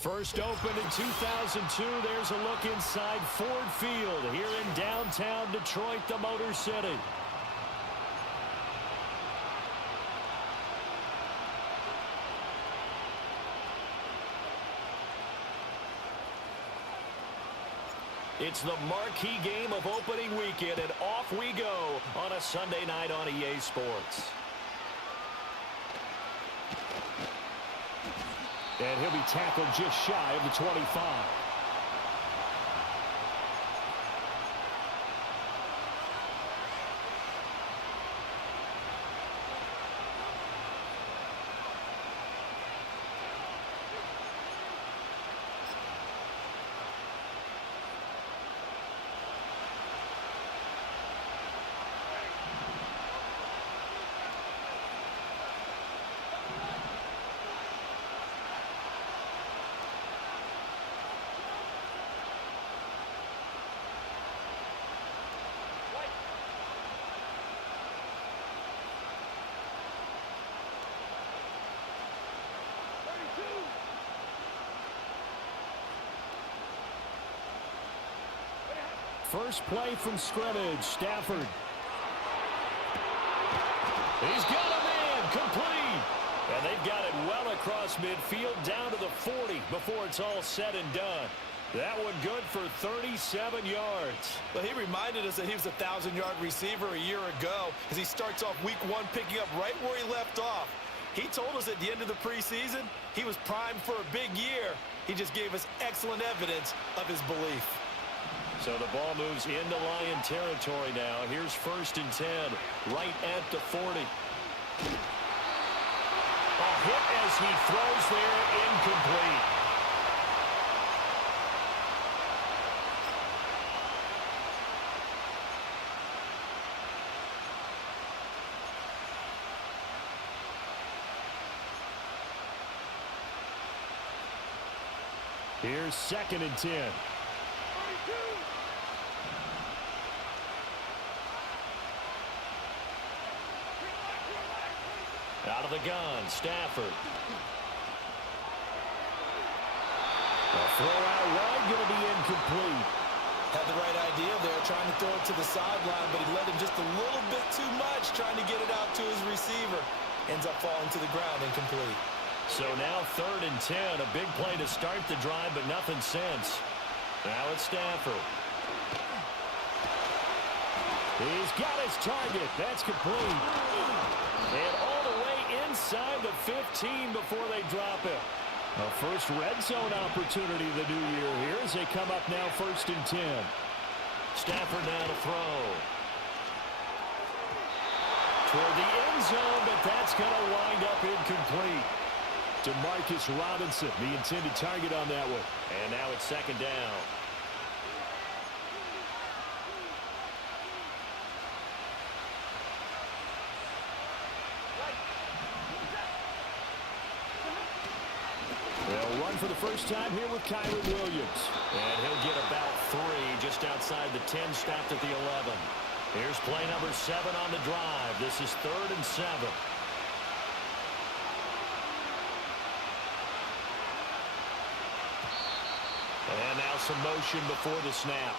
First opened in 2002, there's a look inside Ford Field here in downtown Detroit, the Motor City. It's the marquee game of opening weekend, and off we go on a Sunday night on EA Sports. And he'll be tackled just shy of the 25. First play from scrimmage, Stafford. He's got a man, complete. And they've got it well across midfield down to the 40 before it's all said and done. That one good for 37 yards. But he reminded us that he was a 1,000-yard receiver a year ago as he starts off week one picking up right where he left off. He told us at the end of the preseason he was primed for a big year. He just gave us excellent evidence of his belief. So the ball moves into Lion territory now. Here's 1st and 10, right at the 40. A hit as he throws there, incomplete. Here's 2nd and 10. Out of the gun, Stafford. A throw out wide, going to be incomplete. Had the right idea there, trying to throw it to the sideline, but he led him just a little bit too much, trying to get it out to his receiver. Ends up falling to the ground, incomplete. So now 3rd and 10, a big play to start the drive, but nothing since. Now it's Stafford. He's got his target. That's complete. And all the way inside the 15 before they drop it. A first red zone opportunity of the new year here as they come up now 1st and 10. Stafford now to throw. Toward the end zone, but that's going to wind up incomplete. Demarcus Robinson, the intended target on that one. And now it's 2nd down. They'll run for the first time here with Kyren Williams. And he'll get about 3 just outside the 10, stopped at the 11. Here's play number 7 on the drive. This is 3rd and 7. And now some motion before the snap.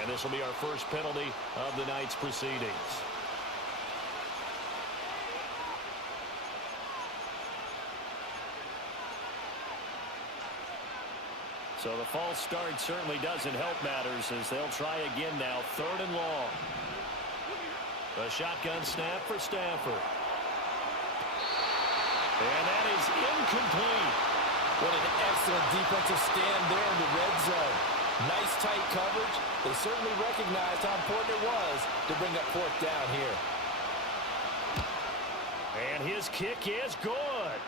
And this will be our first penalty of the night's proceedings. So the false start certainly doesn't help matters as they'll try again now, 3rd and long. A shotgun snap for Stafford. And that is incomplete. What an excellent defensive stand there in the red zone. Nice tight coverage. They certainly recognized how important it was to bring up 4th down here. And his kick is good.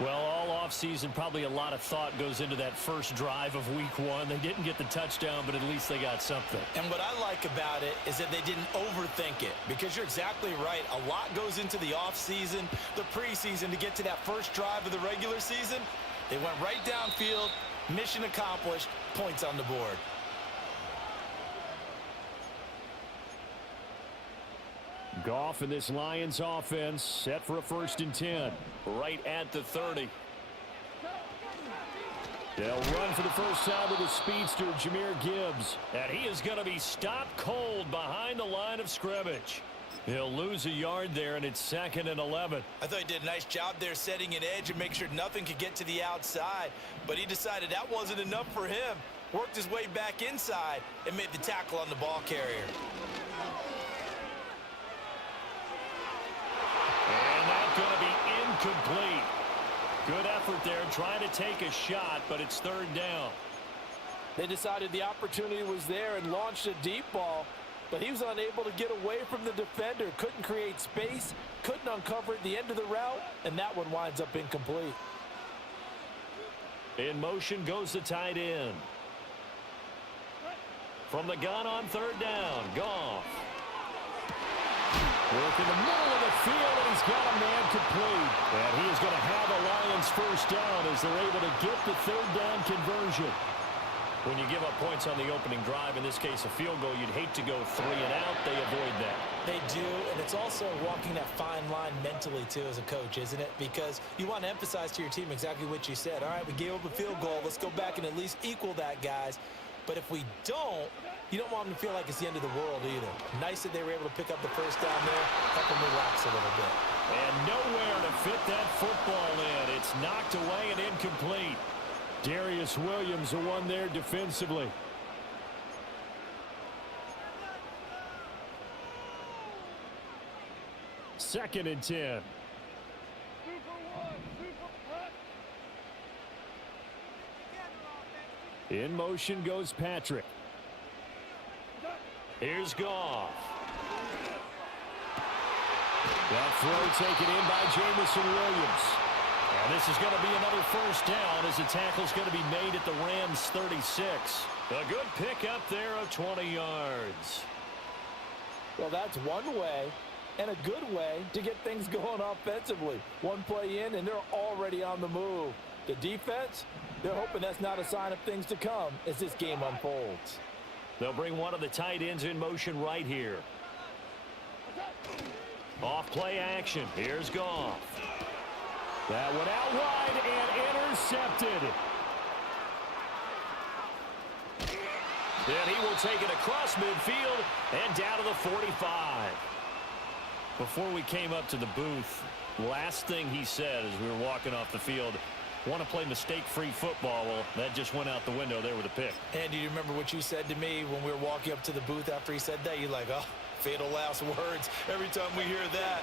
Well, all offseason, probably a lot of thought goes into that first drive of week 1. They didn't get the touchdown, but at least they got something. And what I like about it is that they didn't overthink it, because you're exactly right. A lot goes into the offseason, the preseason, to get to that first drive of the regular season. They went right downfield, mission accomplished, points on the board. Goff and this Lions offense set for a 1st and 10. Right at the 30. They'll run for the first time with the speedster, Jahmyr Gibbs. And he is going to be stopped cold behind the line of scrimmage. He'll lose a yard there, and it's 2nd and 11. I thought he did a nice job there setting an edge and make sure nothing could get to the outside. But he decided that wasn't enough for him. Worked his way back inside and made the tackle on the ball carrier. And that's going to be incomplete. Good effort there trying to take a shot, but it's 3rd down. They decided the opportunity was there and launched a deep ball, but he was unable to get away from the defender. Couldn't create space, couldn't uncover at the end of the route, and that one winds up incomplete. In motion goes the tight end. From the gun on 3rd down, Goff. Work in the middle of the field, and he's got a man complete. And he is going to have a Lions first down as they're able to get the 3rd down conversion. When you give up points on the opening drive, in this case a field goal, you'd hate to go 3 and out. They avoid that. They do, and it's also walking that fine line mentally, too, as a coach, isn't it? Because you want to emphasize to your team exactly what you said. All right, we gave up a field goal. Let's go back and at least equal that, guys. But if we don't, you don't want them to feel like it's the end of the world either. Nice that they were able to pick up the first down there, help them relax a little bit. And nowhere to fit that football in. It's knocked away and incomplete. Darius Williams, the one there defensively. Second and 10. In motion goes Patrick. Here's Goff. That throw taken in by Jameson Williams. And this is going to be another first down as the tackle's going to be made at the Rams 36. A good pickup there of 20 yards. Well, that's one way and a good way to get things going offensively. One play in, and they're already on the move. The defense, they're hoping that's not a sign of things to come as this game unfolds. They'll bring one of the tight ends in motion right here. Off play action. Here's Goff. That went out wide and intercepted. And he will take it across midfield and down to the 45. Before we came up to the booth, last thing he said as we were walking off the field, want to play mistake-free football. Well, that just went out the window there with a pick. And do you remember what you said to me when we were walking up to the booth after he said that? You're like, oh, fatal last words. Every time we hear that,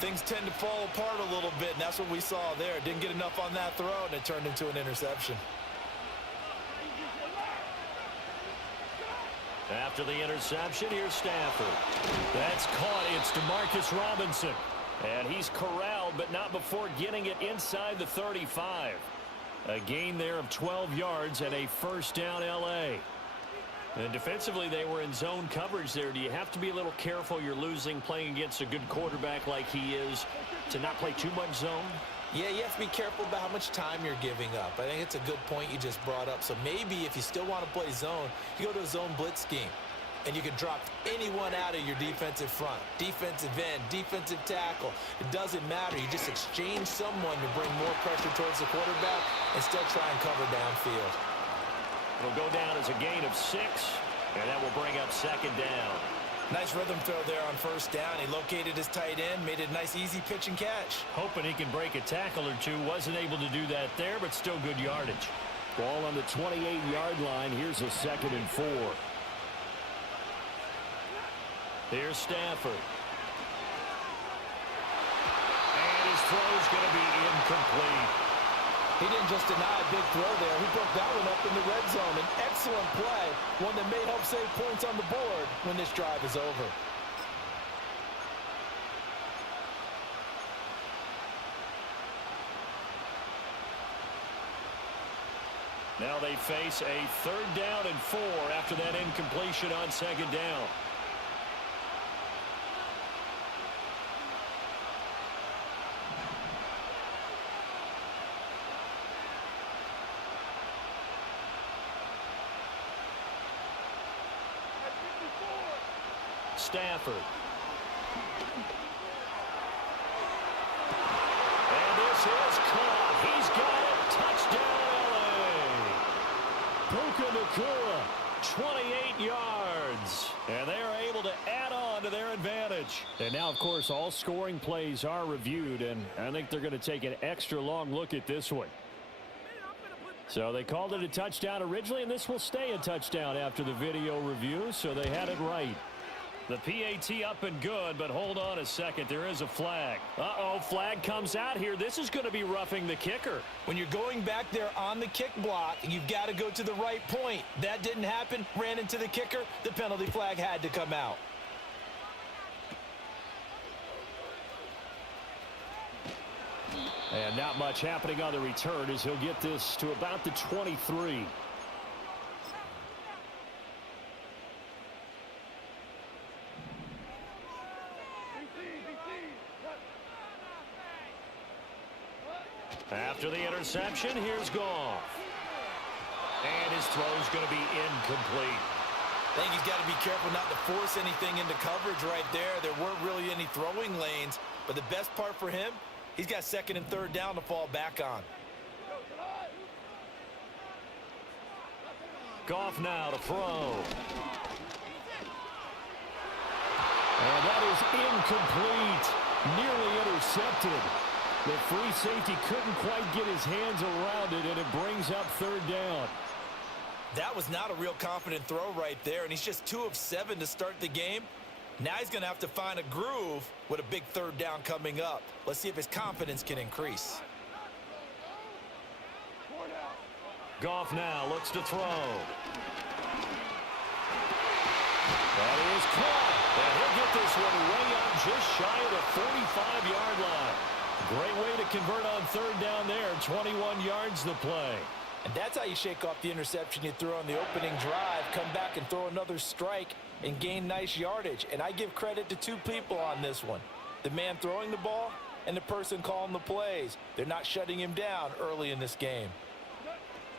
things tend to fall apart a little bit, and that's what we saw there. Didn't get enough on that throw, and it turned into an interception. After the interception, here's Stafford. That's caught. It's Demarcus Robinson. And he's corralled, but not before getting it inside the 35. A gain there of 12 yards and a first down L.A. And defensively, they were in zone coverage there. Do you have to be a little careful you're losing playing against a good quarterback like he is to not play too much zone? Yeah, you have to be careful about how much time you're giving up. I think it's a good point you just brought up. So maybe if you still want to play zone, you go to a zone blitz scheme. And you can drop anyone out of your defensive front. Defensive end, defensive tackle. It doesn't matter. You just exchange someone to bring more pressure towards the quarterback and still try and cover downfield. It'll go down as a gain of 6, and that will bring up 2nd down. Nice rhythm throw there on first down. He located his tight end, made it a nice, easy pitch and catch. Hoping he can break a tackle or two. Wasn't able to do that there, but still good yardage. Ball on the 28-yard line. Here's a 2nd and 4. Here's Stafford. And his throw's going to be incomplete. He didn't just deny a big throw there. He broke that one up in the red zone. An excellent play, one that may help save points on the board when this drive is over. Now they face a 3rd down and 4 after that incompletion on 2nd down. Stafford. And this is caught. He's got it. Touchdown, LA. pitch. And now, of course, all scoring plays are reviewed, and I think they're going to take an extra long look at this one. So they called it a touchdown originally, and this will stay a touchdown after the video review, so they had it right. The PAT up and good, but hold on a second. There is a flag. Uh-oh, flag comes out here. This is going to be roughing the kicker. When you're going back there on the kick block, you've got to go to the right point. That didn't happen. Ran into the kicker. The penalty flag had to come out. And not much happening on the return as he'll get this to about the 23. After the interception, here's Goff. And his throw's going to be incomplete. I think he's got to be careful not to force anything into coverage right there. There weren't really any throwing lanes, but the best part for him, he's got second and third down to fall back on. Goff now to throw. And that is incomplete. Nearly intercepted. The free safety couldn't quite get his hands around it, and it brings up third down. That was not a real confident throw right there, and he's just 2 of 7 to start the game. Now he's going to have to find a groove with a big third down coming up. Let's see if his confidence can increase. Goff now looks to throw. That is caught. And he'll get this one way up just shy of the 45-yard line. Great way to convert on third down there. 21 yards the play. And that's how you shake off the interception you threw on the opening drive. Come back and throw another strike and gain nice yardage. And I give credit to 2 people on this one. The man throwing the ball and the person calling the plays. They're not shutting him down early in this game.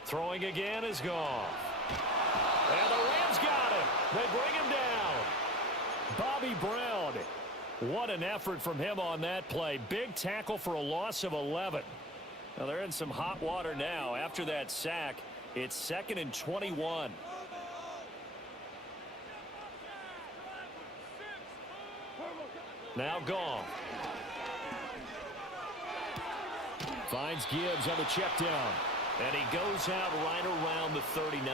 Throwing again is Goff. And the Rams got him. They bring him down. Bobby Brown. What an effort from him on that play. Big tackle for a loss of 11. Now they're in some hot water now. After that sack, it's 2nd and 21. Now Goff. Finds Gibbs on the check down. And he goes out right around the 39.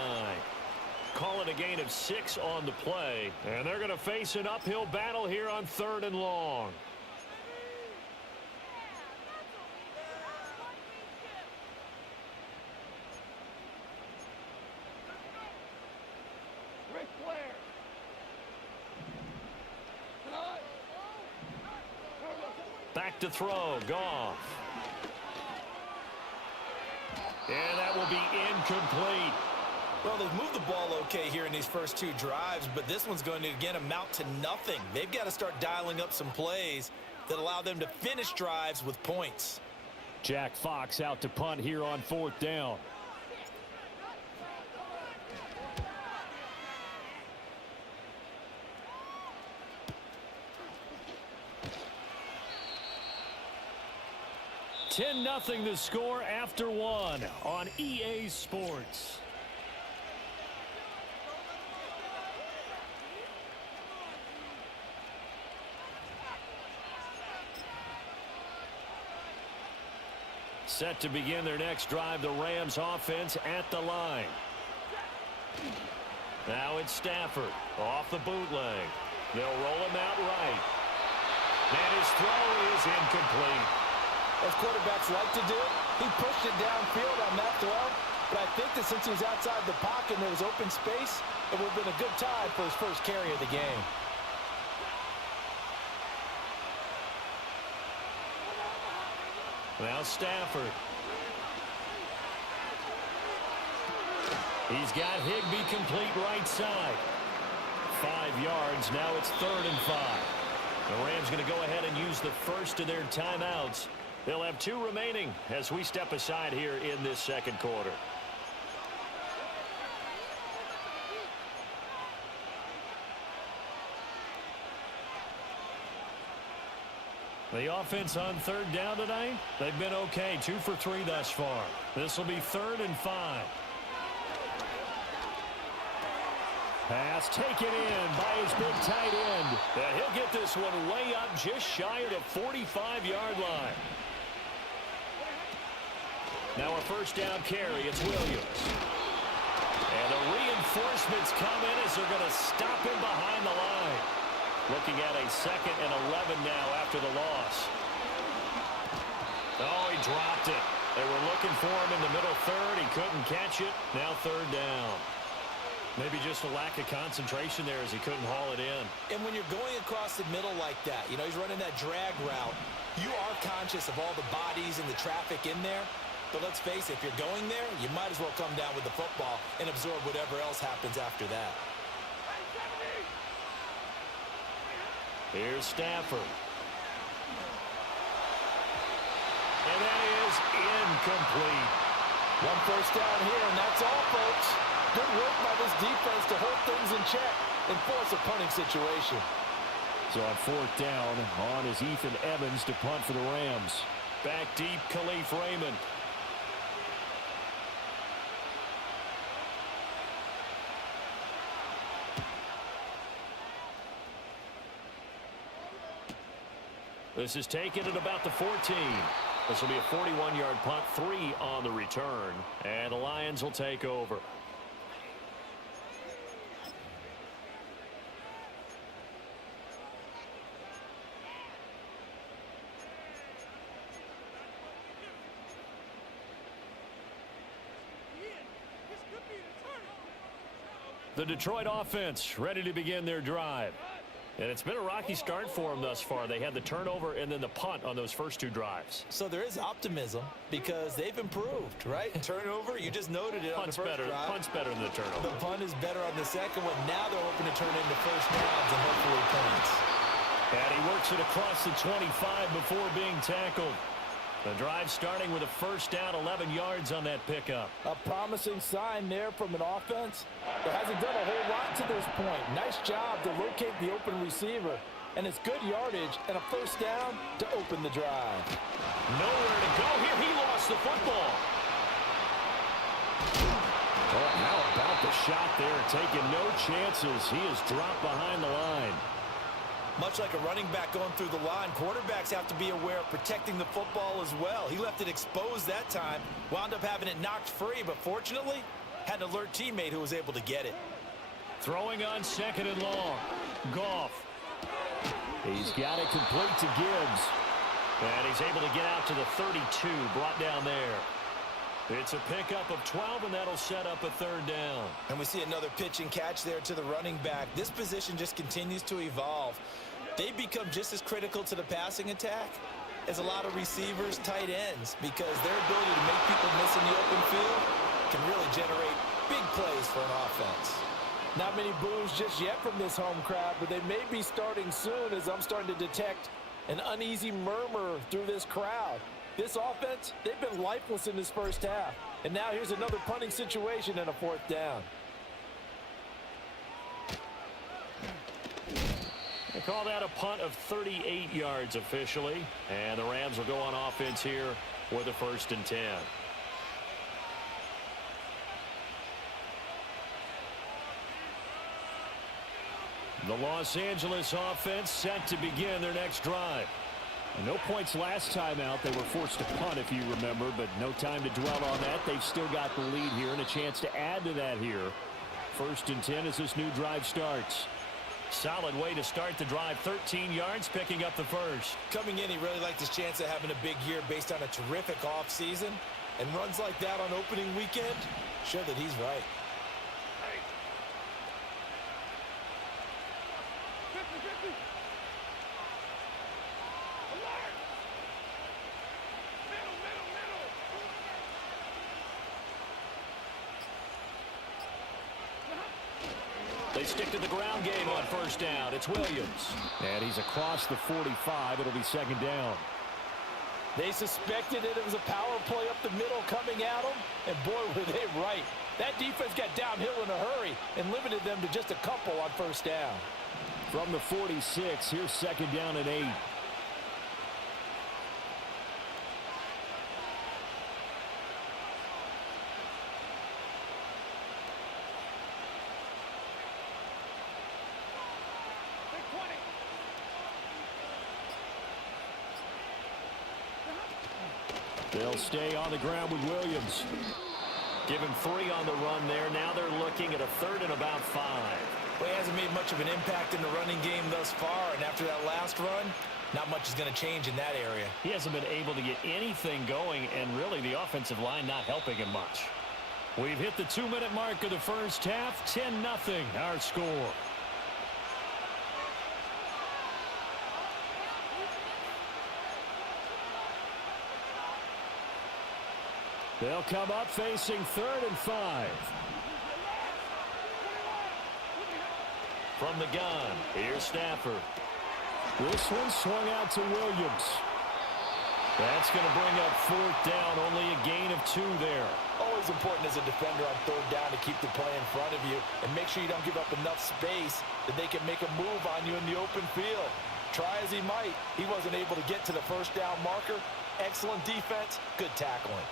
Call it a gain of 6 on the play. And they're going to face an uphill battle here on 3rd and long. Back to throw. Goff. And that will be incomplete. Well, they've moved the ball okay here in these first 2 drives, but this one's going to, again, amount to nothing. They've got to start dialing up some plays that allow them to finish drives with points. Jack Fox out to punt here on 4th down. $10-0 the score after 1 on EA Sports. Set to begin their next drive, the Rams offense at the line. Now it's Stafford off the bootleg. They'll roll him out right. And his throw is incomplete. As quarterbacks like to do, he pushed it downfield on that throw. But I think that since he was outside the pocket and there was open space, it would have been a good time for his first carry of the game. Now Stafford. He's got Higbee complete right side. 5 yards. Now it's 3rd and 5. The Rams going to go ahead and use the first of their timeouts. They'll have 2 remaining as we step aside here in this second quarter. The offense on 3rd down tonight, they've been okay. 2 for 3 thus far. This will be 3rd and 5. Pass taken in by his big tight end. And he'll get this one way up just shy of the 45-yard line. Now a first down carry. It's Williams. And the reinforcements come in as they're going to stop him behind the line. Looking at a 2nd and 11 now after the loss. Oh, he dropped it. They were looking for him in the middle third. He couldn't catch it. Now 3rd down. Maybe just a lack of concentration there as he couldn't haul it in. And when you're going across the middle like that, you know, he's running that drag route, you are conscious of all the bodies and the traffic in there. But let's face it, if you're going there, you might as well come down with the football and absorb whatever else happens after that. Here's Stafford. And that is incomplete. One first down here, and that's all, folks. Good work by this defense to hold things in check and force a punting situation. So on 4th down, on is Ethan Evans to punt for the Rams. Back deep, Khalif Raymond. This is taken at about the 14. This will be a 41-yard punt, 3 on the return. And the Lions will take over. The Detroit offense ready to begin their drive. And it's been a rocky start for them thus far. They had the turnover and then the punt on those first 2 drives. So there is optimism because they've improved, right? Turnover, you just noted it on the first drive. Punt's better than the turnover. The punt is better on the second one. Now they're hoping to turn into first downs and hopefully points. And he works it across the 25 before being tackled. The drive starting with a first down, 11 yards on that pickup. A promising sign there from an offense that hasn't done a whole lot to this point. Nice job to locate the open receiver. And it's good yardage and a first down to open the drive. Nowhere to go here. He lost the football. Oh, how about the shot there? Taking no chances. He is dropped behind the line. Much like a running back going through the line, quarterbacks have to be aware of protecting the football as well. He left it exposed that time, wound up having it knocked free, but fortunately, had an alert teammate who was able to get it. Throwing on 2nd and long. Goff. He's got it complete to Gibbs. And he's able to get out to the 32, brought down there. It's a pickup of 12, and that'll set up a 3rd down. And we see another pitch and catch there to the running back. This position just continues to evolve. They've become just as critical to the passing attack as a lot of receivers, tight ends, because their ability to make people miss in the open field can really generate big plays for an offense. Not many boos just yet from this home crowd, but they may be starting soon as I'm starting to detect an uneasy murmur through this crowd. This offense, they've been lifeless in this first half. And now here's another punting situation and a 4th down. They call that a punt of 38 yards officially. And the Rams will go on offense here with a 1st and 10. The Los Angeles offense set to begin their next drive. No points last time out. They were forced to punt, if you remember, but no time to dwell on that. They've still got the lead here and a chance to add to that here. 1st and 10 as this new drive starts. Solid way to start the drive. 13 yards, picking up the first. Coming in, he really liked his chance of having a big year based on a terrific offseason. And runs like that on opening weekend show that he's right. They stick to the ground game on 1st down. It's Williams. And he's across the 45. It'll be 2nd down. They suspected it was a power play up the middle coming at them, and boy, were they right. That defense got downhill in a hurry and limited them to just a couple on 1st down. From the 46, here's 2nd down and 8. They'll stay on the ground with Williams. Give him 3 on the run there. Now they're looking at a 3rd and about 5. Well, he hasn't made much of an impact in the running game thus far, and after that last run, not much is going to change in that area. He hasn't been able to get anything going, and really the offensive line not helping him much. We've hit the 2-minute mark of the first half. 10-0 our score. They'll come up facing 3rd and 5. From the gun, here's Stafford. This one swung out to Williams. That's going to bring up 4th down, only a gain of 2 there. Always important as a defender on 3rd down to keep the play in front of you and make sure you don't give up enough space that they can make a move on you in the open field. Try as he might, he wasn't able to get to the 1st down marker. Excellent defense, good tackling.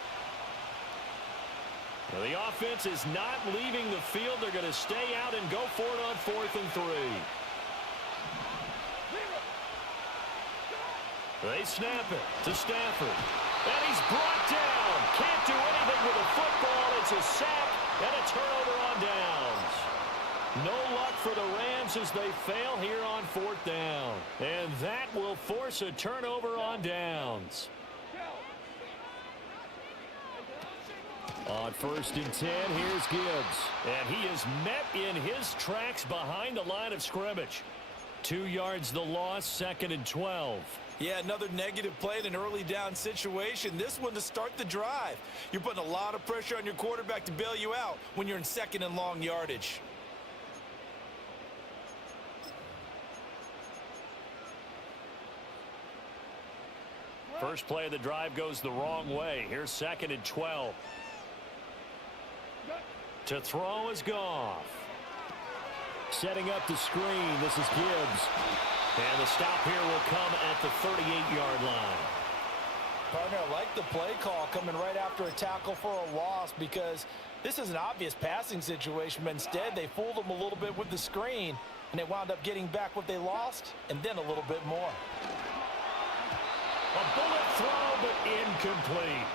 Well, the offense is not leaving the field. They're going to stay out and go for it on 4th and 3. They snap it to Stafford. And he's brought down. Can't do anything with a football. It's a sack and a turnover on downs. No luck for the Rams as they fail here on 4th down. And that will force a turnover on downs. On 1st and 10, here's Gibbs. And he is met in his tracks behind the line of scrimmage. 2 yards the loss, 2nd and 12. Yeah, another negative play in an early down situation. This one to start the drive. You're putting a lot of pressure on your quarterback to bail you out when you're in 2nd and long yardage. First play of the drive goes the wrong way. Here's 2nd and 12. To throw is Goff. Setting up the screen. This is Gibbs. And the stop here will come at the 38-yard line. Partner, I like the play call coming right after a tackle for a loss because this is an obvious passing situation, but instead they fooled them a little bit with the screen, and they wound up getting back what they lost and then a little bit more. A bullet throw, but incomplete.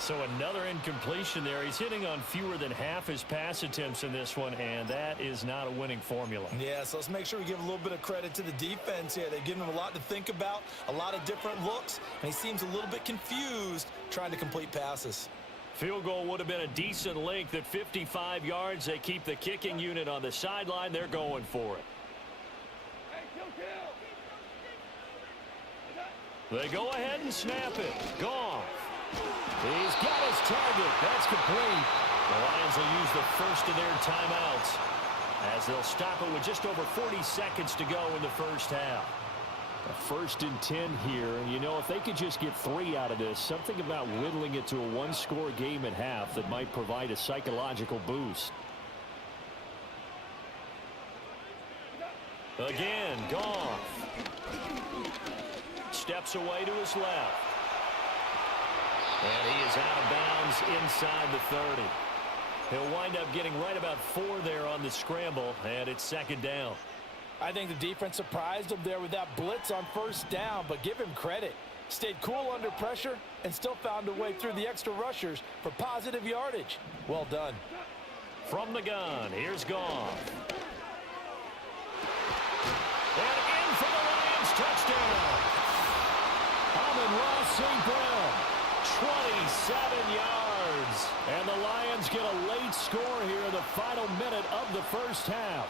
So another incompletion there. He's hitting on fewer than half his pass attempts in this one, and that is not a winning formula. Yeah, so let's make sure we give a little bit of credit to the defense here. They've given him a lot to think about, a lot of different looks, and he seems a little bit confused trying to complete passes. Field goal would have been a decent length at 55 yards. They keep the kicking unit on the sideline. They're going for it. They go ahead and snap it. Goff. He's got his target. That's complete. The Lions will use the first of their timeouts as they'll stop it with just over 40 seconds to go in the first half. A 1st and 10 here. And, you know, if they could just get 3 out of this, something about whittling it to a 1-score game at half that might provide a psychological boost. Again, Goff. Steps away to his left. And he is out of bounds inside the 30. He'll wind up getting right about 4 there on the scramble, and it's 2nd down. I think the defense surprised him there with that blitz on 1st down, but give him credit. Stayed cool under pressure and still found a way through the extra rushers for positive yardage. Well done. From the gun, here's Goff. And in for the Lions touchdown. Amon-Ra St. Brown, 27 yards. And the Lions get a late score here in the final minute of the first half.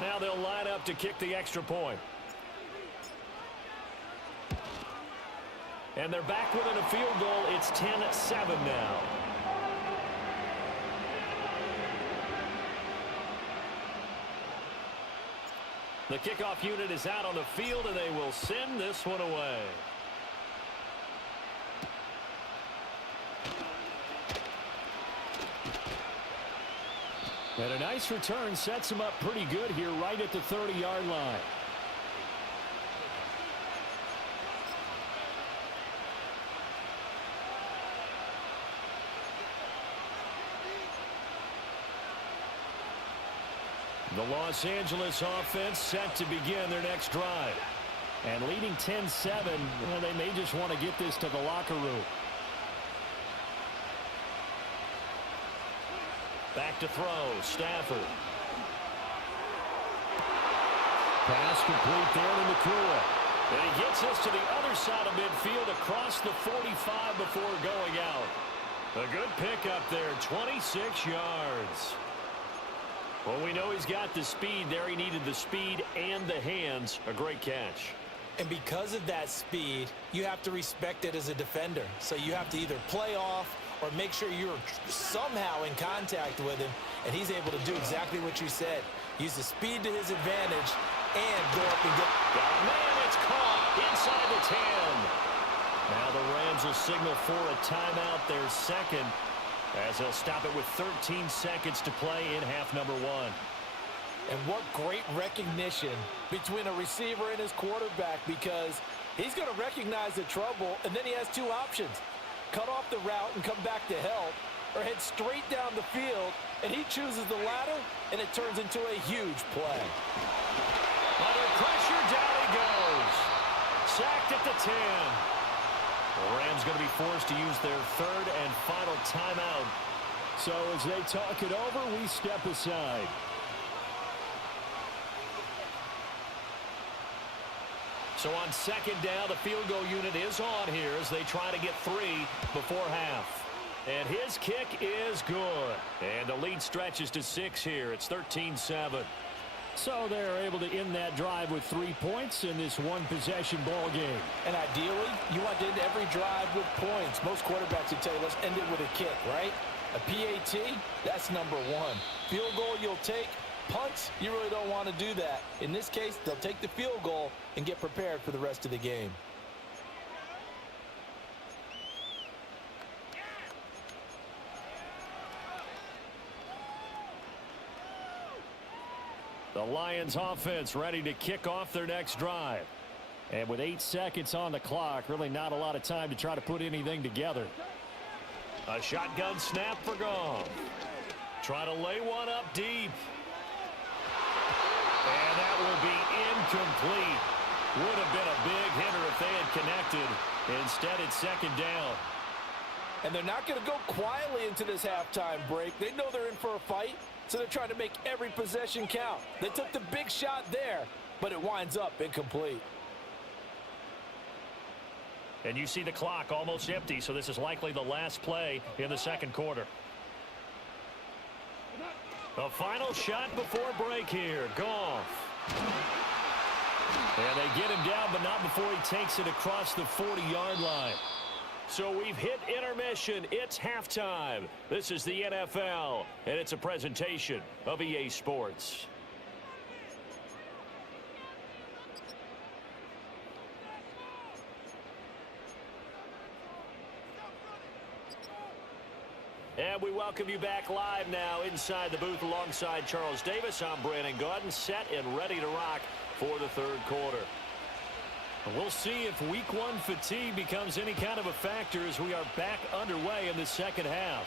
Now they'll line up to kick the extra point. And they're back within a field goal. It's 10-7 now. The kickoff unit is out on the field, and they will send this one away. And a nice return sets him up pretty good here right at the 30-yard line. The Los Angeles offense set to begin their next drive. And leading 10-7, well, they may just want to get this to the locker room. Back to throw, Stafford. Pass complete there to Nakua. And he gets us to the other side of midfield across the 45 before going out. A good pickup there, 26 yards. Well, we know he's got the speed there. He needed the speed and the hands. A great catch. And because of that speed, you have to respect it as a defender. So you have to either play off or make sure you're somehow in contact with him, and he's able to do exactly what you said. Use the speed to his advantage and go up and get. Oh, man, it's caught inside the 10. Now the Rams will signal for a timeout, their second, as they'll stop it with 13 seconds to play in half number 1. And what great recognition between a receiver and his quarterback, because he's going to recognize the trouble, and then he has two options. Cut off the route and come back to help, or head straight down the field, and he chooses the latter, and it turns into a huge play. Under pressure, down he goes. Sacked at the 10. The Rams going to be forced to use their third and final timeout. So as they talk it over, we step aside. So on second down, the field goal unit is on here as they try to get 3 before half. And his kick is good. And the lead stretches to 6 here. It's 13-7. So they're able to end that drive with 3 points in this one-possession ball game. And ideally, you want to end every drive with points. Most quarterbacks would tell you, let's end it with a kick, right? A PAT, that's number 1. Field goal you'll take. Punts, you really don't want to do that. In this case, they'll take the field goal and get prepared for the rest of the game. The Lions offense ready to kick off their next drive. And with 8 seconds on the clock, really not a lot of time to try to put anything together. A shotgun snap for Goff. Try to lay one up deep. And that will be incomplete. Would have been a big hitter if they had connected. Instead, it's second down. And they're not going to go quietly into this halftime break. They know they're in for a fight, so they're trying to make every possession count. They took the big shot there, but it winds up incomplete. And you see the clock almost empty, so this is likely the last play in the second quarter. The final shot before break here. Goff. And they get him down, but not before he takes it across the 40-yard line. So we've hit intermission. It's halftime. This is the NFL, and it's a presentation of EA Sports. And we welcome you back live now inside the booth alongside Charles Davis. I'm Brandon Gaudin, set and ready to rock for the third quarter. We'll see if week 1 fatigue becomes any kind of a factor as we are back underway in the second half.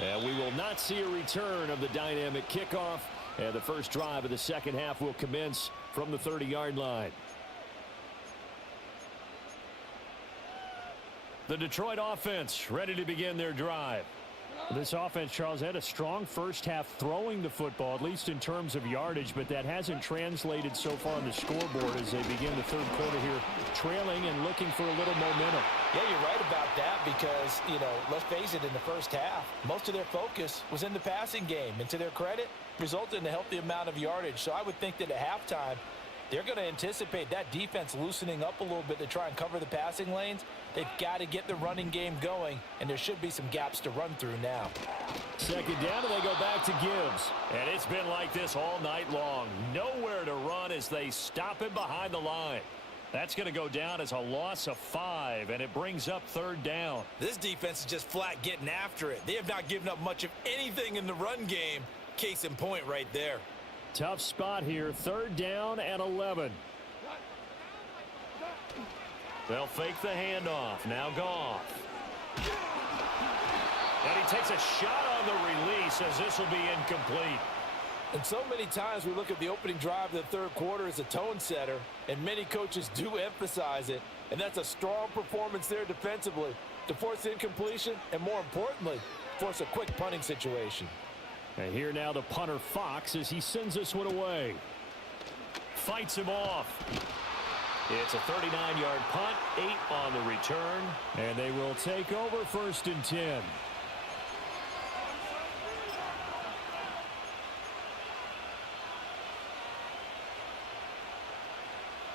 And we will not see a return of the dynamic kickoff. And the first drive of the second half will commence from the 30-yard line. The Detroit offense ready to begin their drive. This offense, Charles, had a strong first half throwing the football, at least in terms of yardage, but that hasn't translated so far on the scoreboard as they begin the third quarter here, trailing and looking for a little momentum. Yeah, you're right about that because, let's face it, in the first half, most of their focus was in the passing game. And to their credit, resulted in a healthy amount of yardage. So I would think that at halftime, they're going to anticipate that defense loosening up a little bit to try and cover the passing lanes. They've got to get the running game going, and there should be some gaps to run through now. Second down, and they go back to Gibbs. And it's been like this all night long. Nowhere to run as they stop him behind the line. That's going to go down as a loss of 5, and it brings up third down. This defense is just flat getting after it. They have not given up much of anything in the run game. Case in point right there. Tough spot here, third down and 11. They'll fake the handoff. Now Goff. And he takes a shot on the release as this will be incomplete. And so many times we look at the opening drive of the third quarter as a tone setter, and many coaches do emphasize it. And that's a strong performance there defensively to force incompletion and, more importantly, force a quick punting situation. And here now the punter Fox as he sends this one away. Fights him off. It's a 39-yard punt, 8 on the return, and they will take over 1st and 10.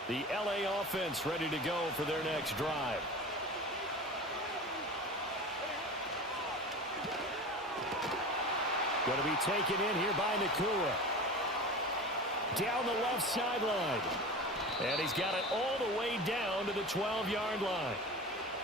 The LA offense ready to go for their next drive. Going to be taken in here by Nakua. Down the left sideline. And he's got it all the way down to the 12-yard line.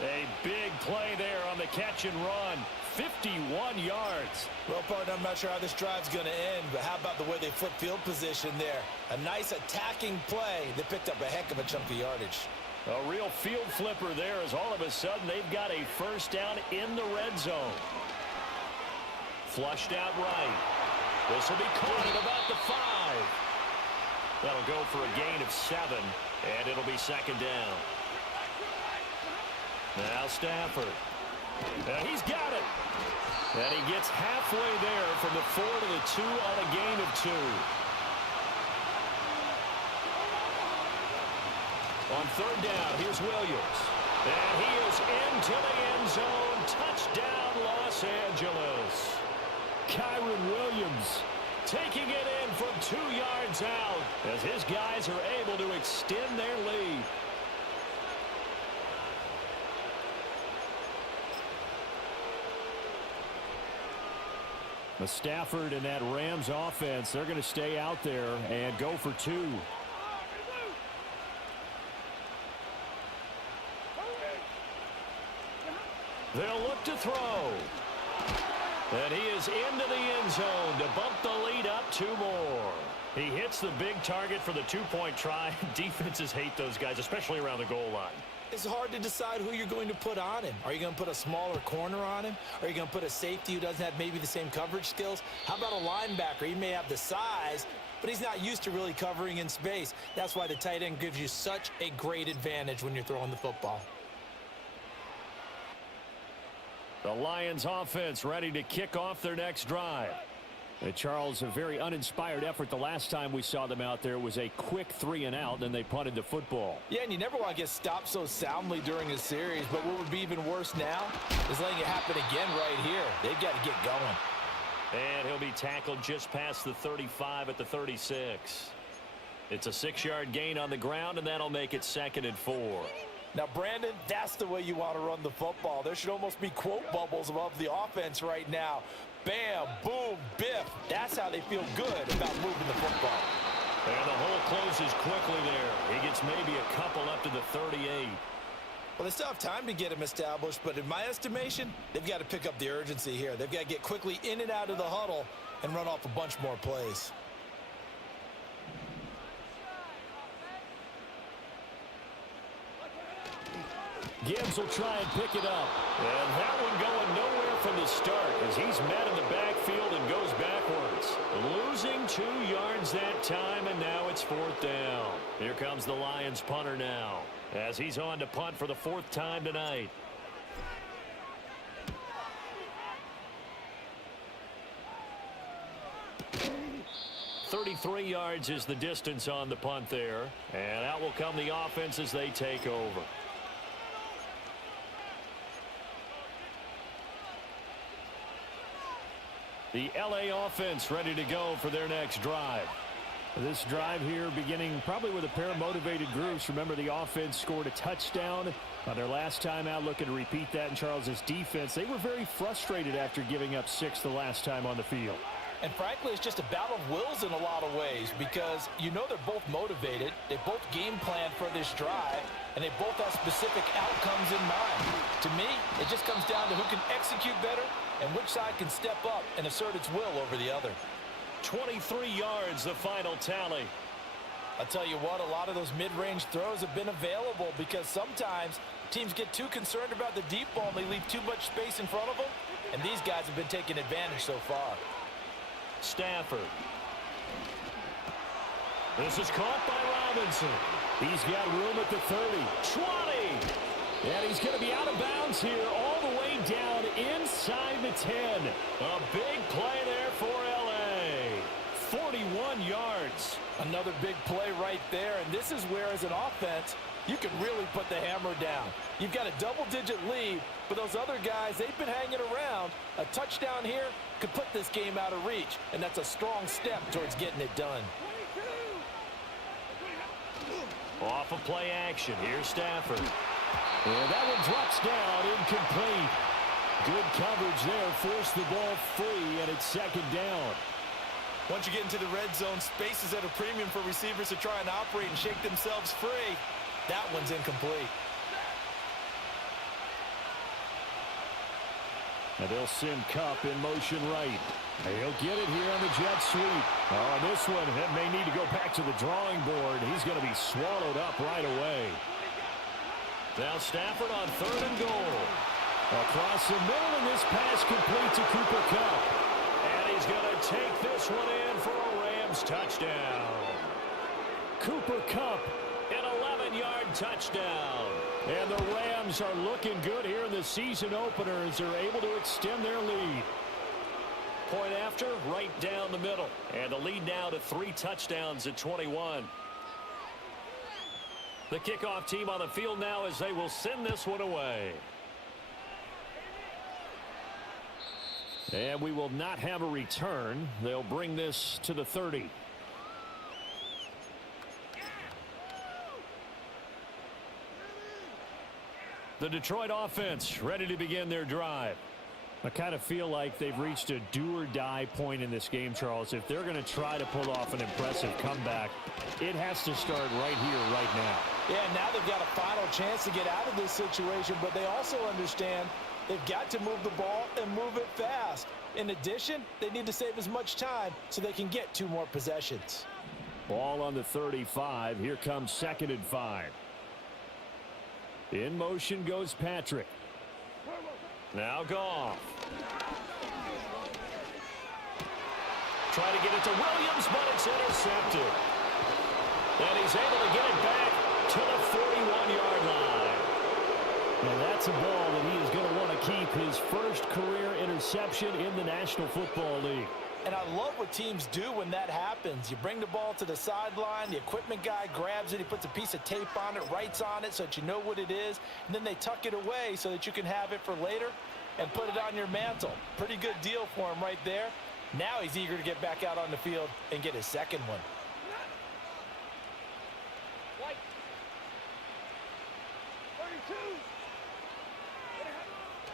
A big play there on the catch and run. 51 yards. Well, partner, I'm not sure how this drive's going to end, but how about the way they flip field position there? A nice attacking play. They picked up a heck of a chunk of yardage. A real field flipper there as all of a sudden they've got a first down in the red zone. Flushed out right. This will be caught at about the 5. That'll go for a gain of 7, and it'll be 2nd down. Now Stafford. He's got it. And he gets halfway there from the 4 to the 2 on a gain of 2. On 3rd down, here's Williams. And he is into the end zone. Touchdown, Los Angeles. Kyren Williams taking it in from 2 yards out as his guys are able to extend their lead. The Stafford and that Rams offense, they're going to stay out there and go for 2. They'll look to throw. And he is into the end zone to bump the lead up 2 more. He hits the big target for the 2-point try. Defenses hate those guys, especially around the goal line. It's hard to decide who you're going to put on him. Are you going to put a smaller corner on him? Are you going to put a safety who doesn't have maybe the same coverage skills? How about a linebacker? He may have the size, but he's not used to really covering in space. That's why the tight end gives you such a great advantage when you're throwing the football. The Lions offense ready to kick off their next drive. Charles, a very uninspired effort the last time we saw them out there. Was a quick 3 and out, and they punted the football. Yeah, and you never want to get stopped so soundly during a series, but what would be even worse now is letting it happen again right here. They've got to get going. And he'll be tackled just past the 35 at the 36. It's a 6-yard gain on the ground, and that'll make it 2nd and 4. Now, Brandon, that's the way you want to run the football. There should almost be quote bubbles above the offense right now. Bam, boom, biff. That's how they feel good about moving the football. And the hole closes quickly there. He gets maybe a couple up to the 38. Well, they still have time to get him established, but in my estimation, they've got to pick up the urgency here. They've got to get quickly in and out of the huddle and run off a bunch more plays. Gibbs will try and pick it up. And that one going nowhere from the start as he's met in the backfield and goes backwards. Losing 2 yards that time, and now it's 4th down. Here comes the Lions punter now as he's on to punt for the 4th time tonight. .33 yards is the distance on the punt there. And out will come the offense as they take over. The LA offense ready to go for their next drive. This drive here beginning probably with a pair of motivated groups. Remember, the offense scored a touchdown on their last time out, looking to repeat that in Charles's defense. They were very frustrated after giving up 6 the last time on the field. And frankly, it's just a battle of wills in a lot of ways because you know they're both motivated. They both game plan for this drive, and they both have specific outcomes in mind. To me, it just comes down to who can execute better and which side can step up and assert its will over the other. 23 yards, the final tally. I'll tell you what, a lot of those mid-range throws have been available because sometimes teams get too concerned about the deep ball and they leave too much space in front of them, and these guys have been taking advantage so far. Stafford. This is caught by Robinson. He's got room at the 30, 20, and he's going to be out of bounds here all the way way down inside the 10. A big play there for L.A. 41 yards. Another big play right there, and this is where, as an offense, you can really put the hammer down. You've got a double-digit lead, but those other guys, they've been hanging around. A touchdown here could put this game out of reach, and that's a strong step towards getting it done. Off of play action. Here's Stafford. And that one drops down, incomplete. Good coverage there. Forced the ball free, and it's second down. Once you get into the red zone, space is at a premium for receivers to try and operate and shake themselves free. That one's incomplete. And they'll send Kupp in motion right. He'll get it here on the jet sweep. Oh, this one may need to go back to the drawing board. He's going to be swallowed up right away. Now Stafford on 3rd and goal. Across the middle, and this pass complete to Cooper Kupp. And he's going to take this one in for a Rams touchdown. Cooper Kupp, an 11-yard touchdown. And the Rams are looking good here in the season opener as they're able to extend their lead. Point after, right down the middle. And the lead now to 3 touchdowns at 21. The kickoff team on the field now as they will send this one away. And we will not have a return. They'll bring this to the 30. The Detroit offense ready to begin their drive. I kind of feel like they've reached a do-or-die point in this game, Charles. If they're going to try to pull off an impressive comeback, it has to start right here, right now. Yeah, now they've got a final chance to get out of this situation, but they also understand they've got to move the ball and move it fast. In addition, they need to save as much time so they can get 2 more possessions. Ball on the 35. Here comes 2nd and 5. In motion goes Patrick. Now Goff. Try to get it to Williams, but it's intercepted. And he's able to get it back to the 41-yard line. And that's a ball that he is going to want to keep, his first career interception in the National Football League. And I love what teams do when that happens. You bring the ball to the sideline, the equipment guy grabs it, he puts a piece of tape on it, writes on it so that you know what it is, and then they tuck it away so that you can have it for later and put it on your mantle. Pretty good deal for him right there. Now he's eager to get back out on the field and get his second one.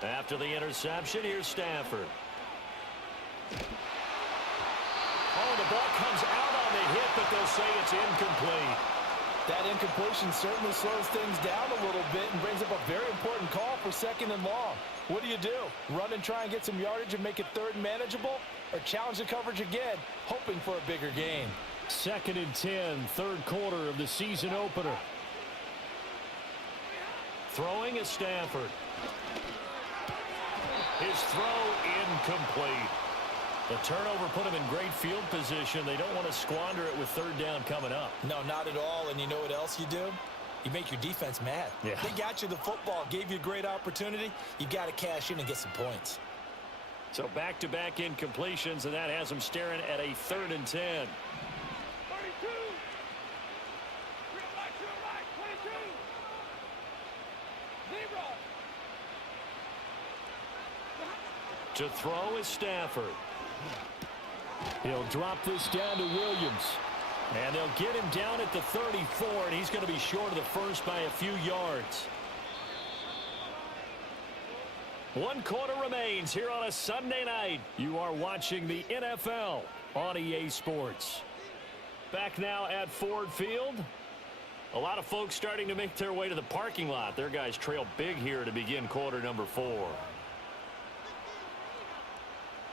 After the interception, here's Stafford. Oh, the ball comes out on the hit, but they'll say it's incomplete. That incompletion certainly slows things down a little bit and brings up a very important call for 2nd and long. What do? Run and try and get some yardage and make it 3rd and manageable? Or challenge the coverage again, hoping for a bigger gain? 2nd and 10, 3rd quarter of the season opener. Throwing is Stafford. His throw incomplete. The turnover put him in great field position. They don't want to squander it with 3rd down coming up. No, not at all. And you know what else you do? You make your defense mad. Yeah. They got you the football, gave you a great opportunity. You got to cash in and get some points. So back-to-back incompletions, and that has them staring at a 3rd and 10. To throw is Stafford. He'll drop this down to Williams. And they'll get him down at the 34, and he's going to be short of the first by a few yards. 1 quarter remains here on a Sunday night. You are watching the NFL on EA Sports. Back now at Ford Field. A lot of folks starting to make their way to the parking lot. Their guys trail big here to begin quarter number 4.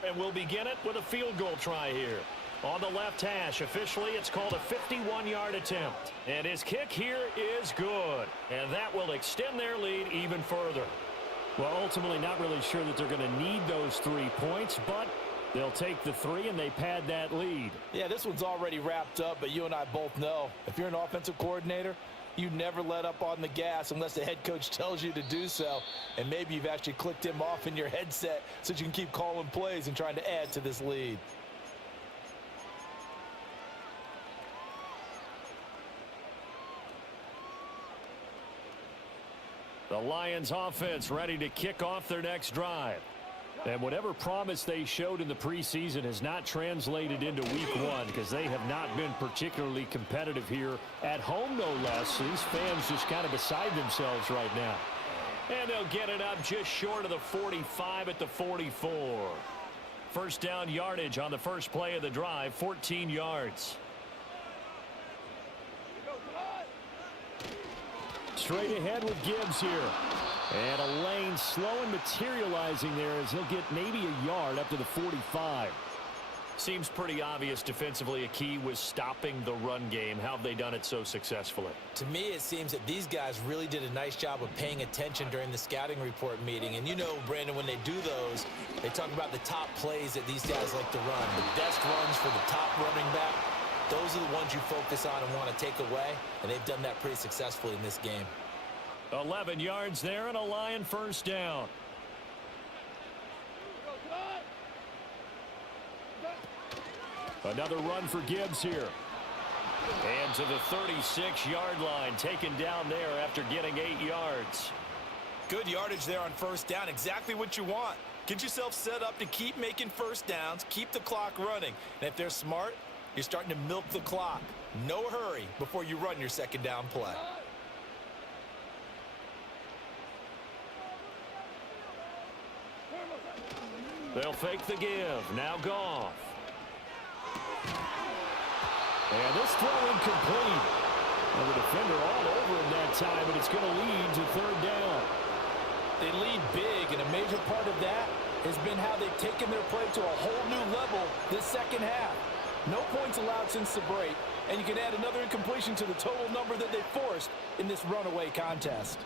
And we'll begin it with a field goal try here. On the left hash, officially it's called a 51-yard attempt. And his kick here is good. And that will extend their lead even further. Well, ultimately not really sure that they're going to need those 3 points, but they'll take the 3 and they pad that lead. Yeah, this one's already wrapped up, but you and I both know if you're an offensive coordinator, You never let up on the gas unless the head coach tells you to do so. And maybe you've actually clicked him off in your headset so you can keep calling plays and trying to add to this lead. The Lions offense ready to kick off their next drive. And whatever promise they showed in the preseason has not translated into week one because they have not been particularly competitive here at home, no less. These fans just kind of beside themselves right now. And they'll get it up just short of the 45 at the 44. First down yardage on the first play of the drive, 14 yards. Straight ahead with Gibbs here. And a lane slow and materializing there as he'll get maybe a yard up to the 45. Seems pretty obvious defensively a key was stopping the run game. How have they done it so successfully? To me, it seems that these guys really did a nice job of paying attention during the scouting report meeting. And you know, Brandon, when they do those, they talk about the top plays that these guys like to run. The best runs for the top running back. Those are the ones you focus on and want to take away. And they've done that pretty successfully in this game. 11 yards there and a Lion first down. Another run for Gibbs here. And to the 36-yard line, taken down there after getting 8 yards. Good yardage there on first down. Exactly what you want. Get yourself set up to keep making first downs, keep the clock running. And if they're smart, you're starting to milk the clock. No hurry before you run your second down play. They'll fake the give. Now Goff. And this throw incomplete. And the defender all over him that time, but it's going to lead to third down. They lead big, and a major part of that has been how they've taken their play to a whole new level this second half. No points allowed since the break, and you can add another incompletion to the total number that they forced in this runaway contest.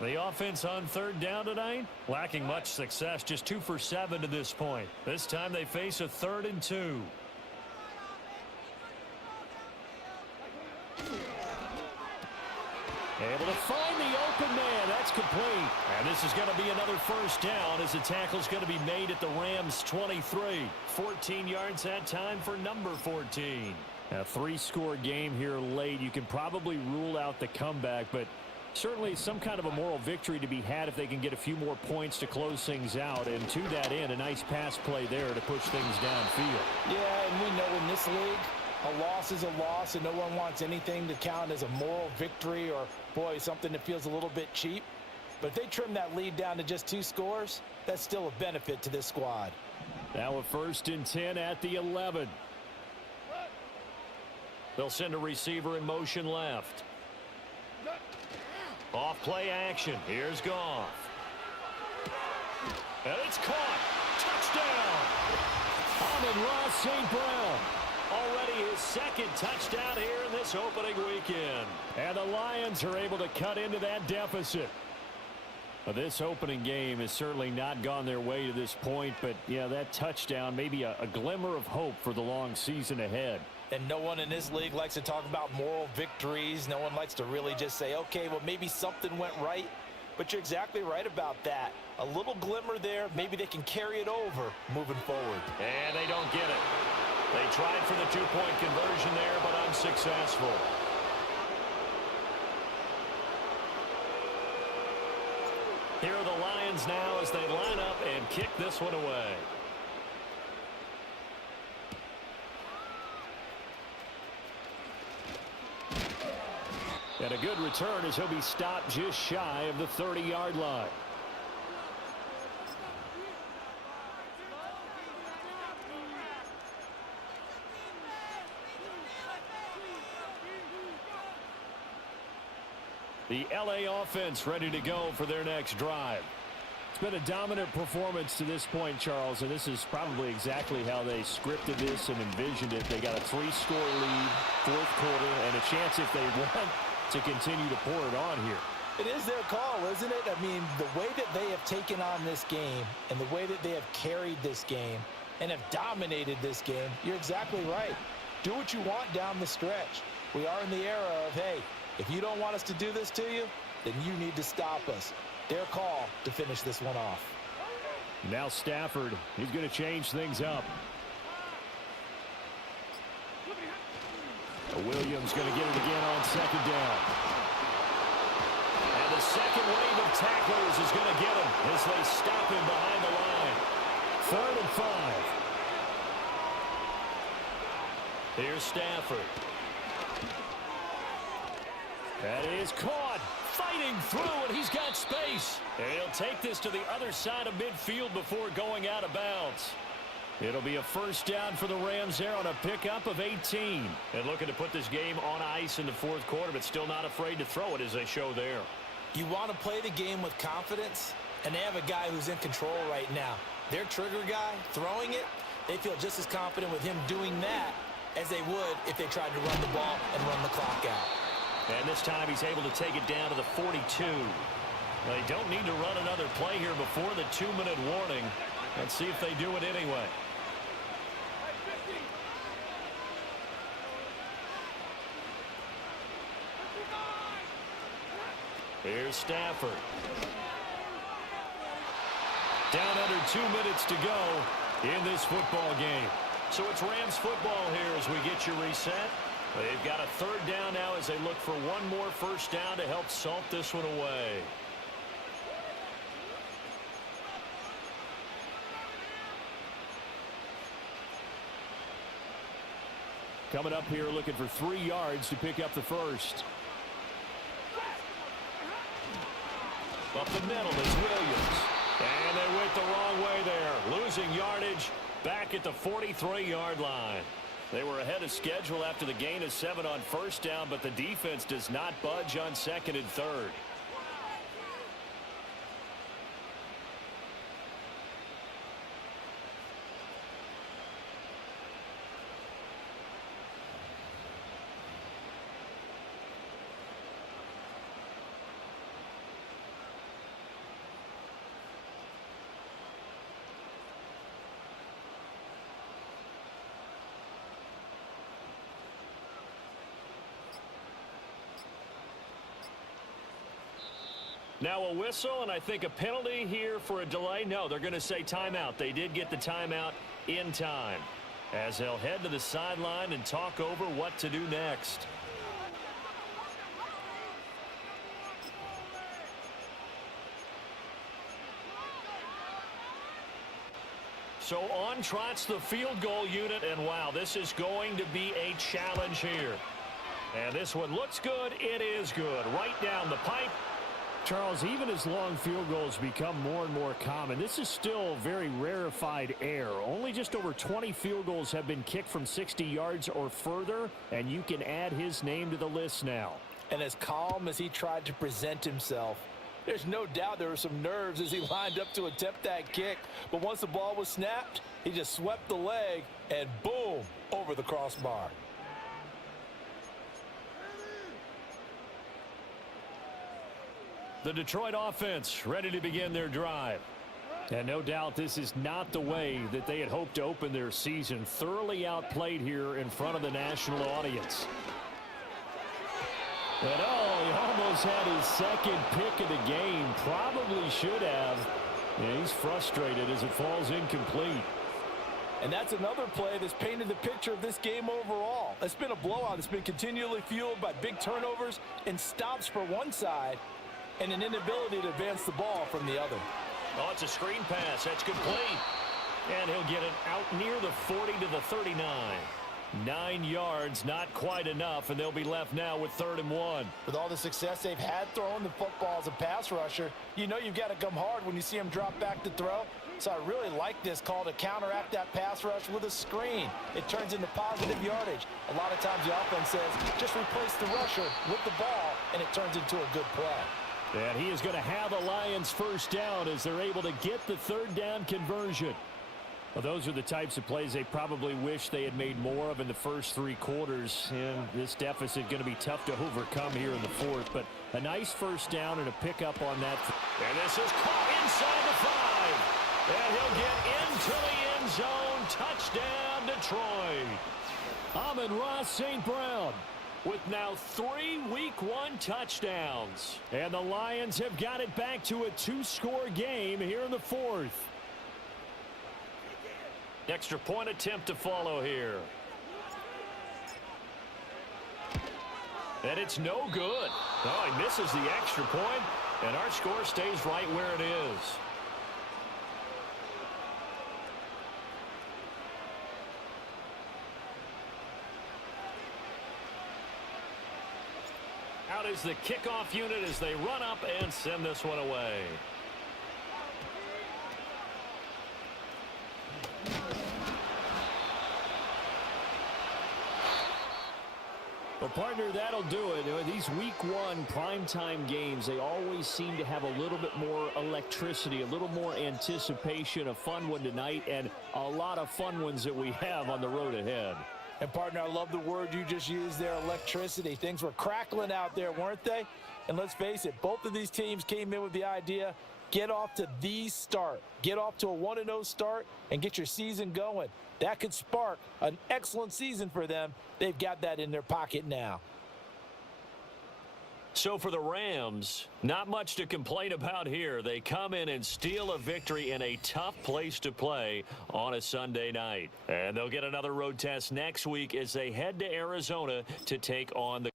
The offense on third down tonight, lacking much success, just 2 for 7 to this point. This time they face a 3rd and 2. Able to find the open man. That's complete. And this is going to be another first down as the tackle's going to be made at the Rams' 23. 14 yards that time for number 14. A 3-score game here late. You can probably rule out the comeback, but certainly some kind of a moral victory to be had if they can get a few more points to close things out. And to that end, a nice pass play there to push things downfield. Yeah, and we know in this league, a loss is a loss, and no one wants anything to count as a moral victory or, boy, something that feels a little bit cheap. But if they trim that lead down to just 2 scores, that's still a benefit to this squad. Now a 1st and 10 at the 11. They'll send a receiver in motion left. Off play action. Here's Goff. And it's caught. Touchdown. Amon-Ra St. Brown. Already his 2nd touchdown here in this opening weekend. And the Lions are able to cut into that deficit. This opening game has certainly not gone their way to this point, but yeah, that touchdown, maybe a glimmer of hope for the long season ahead. And no one in this league likes to talk about moral victories. No one likes to really just say, okay, well, maybe something went right. But you're exactly right about that. A little glimmer there. Maybe they can carry it over moving forward. And they don't get it. They tried for the 2-point conversion there, but unsuccessful. Here are the Lions now as they line up and kick this one away. And a good return as he'll be stopped just shy of the 30-yard line. The LA offense ready to go for their next drive. It's been a dominant performance to this point, Charles, and this is probably exactly how they scripted this and envisioned it. They got a 3-score lead, 4th quarter, and a chance if they want to continue to pour it on here. It is their call, isn't it? I mean, the way that they have taken on this game and the way that they have carried this game and have dominated this game, you're exactly right. Do what you want down the stretch. We are in the era of, hey, If you don't want us to do this to you, then you need to stop us. Their call to finish this one off. Now Stafford, he's going to change things up. Williams going to get it again on second down. And the second wave of tacklers is going to get him as they stop him behind the line. 3rd and 5. Here's Stafford. That is caught. Fighting through, and he's got space. And he'll take this to the other side of midfield before going out of bounds. It'll be a first down for the Rams there on a pickup of 18. And looking to put this game on ice in the 4th quarter, but still not afraid to throw it as they show there. You want to play the game with confidence, and they have a guy who's in control right now. Their trigger guy, throwing it, they feel just as confident with him doing that as they would if they tried to run the ball and run the clock out. And this time he's able to take it down to the 42. They don't need to run another play here before the 2-minute warning. Let's see if they do it anyway. Here's Stafford. Down under 2 minutes to go in this football game. So it's Rams football here as we get you reset. They've got a 3rd down now as they look for one more first down to help salt this one away. Coming up here looking for 3 yards to pick up the first. Up the middle is Williams. And they went the wrong way there. Losing yardage back at the 43-yard line. They were ahead of schedule after the gain of 7 on first down, but the defense does not budge on 2nd and 3rd. Now a whistle, and I think a penalty here for a delay. No, they're going to say timeout. They did get the timeout in time as they'll head to the sideline and talk over what to do next. So on trots the field goal unit, and wow, this is going to be a challenge here. And this one looks good. It is good. Right down the pipe. Charles, even as long field goals become more and more common, this is still very rarefied air. Only just over 20 field goals have been kicked from 60 yards or further, and you can add his name to the list now. And as calm as he tried to present himself, there's no doubt there were some nerves as he lined up to attempt that kick. But once the ball was snapped, he just swept the leg and boom, over the crossbar. The Detroit offense ready to begin their drive. And no doubt this is not the way that they had hoped to open their season. Thoroughly outplayed here in front of the national audience. And oh, he almost had his 2nd pick of the game. Probably should have. And he's frustrated as it falls incomplete. And that's another play that's painted the picture of this game overall. It's been a blowout. It's been continually fueled by big turnovers and stops for one side and an inability to advance the ball from the other. Oh, it's a screen pass. That's complete. And he'll get it out near the 40 to the 39. 9 yards, not quite enough, and they'll be left now with 3rd and 1. With all the success they've had throwing the football as a pass rusher, you know you've got to come hard when you see him drop back to throw. So I really like this call to counteract that pass rush with a screen. It turns into positive yardage. A lot of times the offense says, just replace the rusher with the ball, and it turns into a good play. And he is going to have the Lions first down as they're able to get the 3rd down conversion. Well, those are the types of plays they probably wish they had made more of in the first 3 quarters. And this deficit going to be tough to overcome here in the 4th. But a nice first down and a pickup on that. And this is caught inside the 5. And he'll get into the end zone. Touchdown, Detroit. Amon-Ra St. Brown. with now 3 Week 1 touchdowns. And the Lions have got it back to a 2-score game here in the 4th. Extra point attempt to follow here. And it's no good. Oh, he misses the extra point, and our score stays right where it is. Out is the kickoff unit as they run up and send this one away. Well, partner, that'll do it. These Week 1 primetime games, they always seem to have a little bit more electricity, a little more anticipation. A fun one tonight, and a lot of fun ones that we have on the road ahead. And, partner, I love the word you just used there, electricity. Things were crackling out there, weren't they? And let's face it, both of these teams came in with the idea, get off to the start. Get off to a 1-0 start and get your season going. That could spark an excellent season for them. They've got that in their pocket now. So for the Rams, not much to complain about here. They come in and steal a victory in a tough place to play on a Sunday night. And they'll get another road test next week as they head to Arizona to take on the